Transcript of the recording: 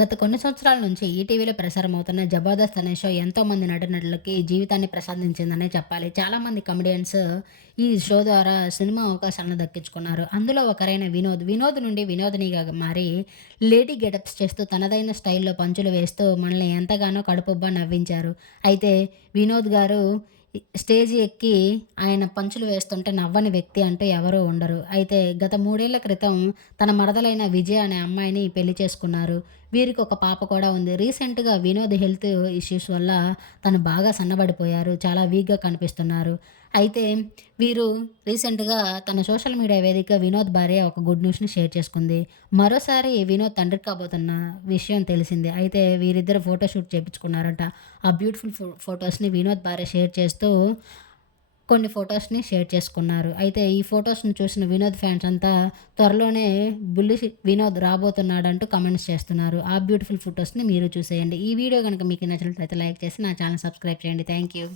గత కొన్ని సంవత్సరాల నుంచి ఈటీవీలో ప్రసారం అవుతున్న జబర్దస్త్ అనే షో ఎంతోమంది నటనటులకి జీవితాన్ని ప్రసాదించిందనే చెప్పాలి. చాలామంది కమెడియన్స్ ఈ షో ద్వారా సినిమా అవకాశాలను దక్కించుకున్నారు. అందులో ఒకరైన వినోద్. వినోద్ నుండి వినోదినిగా మారి లేడీ గెటప్స్ చేస్తూ తనదైన స్టైల్‌లో పంచులు వేస్తూ మనల్ని ఎంతగానో కడుపుబ్బా నవ్వించారు. అయితే వినోద్ గారు స్టేజ్ ఎక్కి ఆయన పంచులు వేస్తుంటే నవ్వని వ్యక్తి అంటూ ఎవరూ ఉండరు. అయితే గత మూడేళ్ళ క్రితం తన మరదలైన విజయ అనే అమ్మాయిని పెళ్ళి చేసుకున్నారు. వీరికి ఒక పాప కూడా ఉంది. రీసెంట్‌గా వినోద్ హెల్త్ ఇష్యూస్ వల్ల తను బాగా సన్నబడిపోయారు. చాలా వీక్‌గా కనిపిస్తున్నారు. అయితే వీరు రీసెంట్‌గా తన సోషల్ మీడియా వేదిక వినోద్ భార్య ఒక గుడ్ న్యూస్‌ని షేర్ చేసుకుంది. మరోసారి వినోద్ తండ్రి కాబోతున్న విషయం తెలిసిందే. అయితే వీరిద్దరు ఫోటోషూట్ చేపించుకున్నారట. ఆ బ్యూటిఫుల్ ఫో ఫొటోస్ని వినోద్ భార్య షేర్ చేస్తూ కొన్ని ఫొటోస్ని షేర్ చేసుకున్నారు. అయితే ఈ ఫొటోస్ని చూసిన వినోద్ ఫ్యాన్స్ అంతా త్వరలోనే బుల్లి వినోద్ రాబోతున్నాడంటూ కమెంట్స్ చేస్తున్నారు. ఆ బ్యూటిఫుల్ ఫొటోస్ని మీరు చూసేయండి. ఈ వీడియో గనుక మీకు నచ్చినట్లయితే లైక్ చేసి నా ఛానల్ సబ్స్క్రైబ్ చేయండి. Thank you.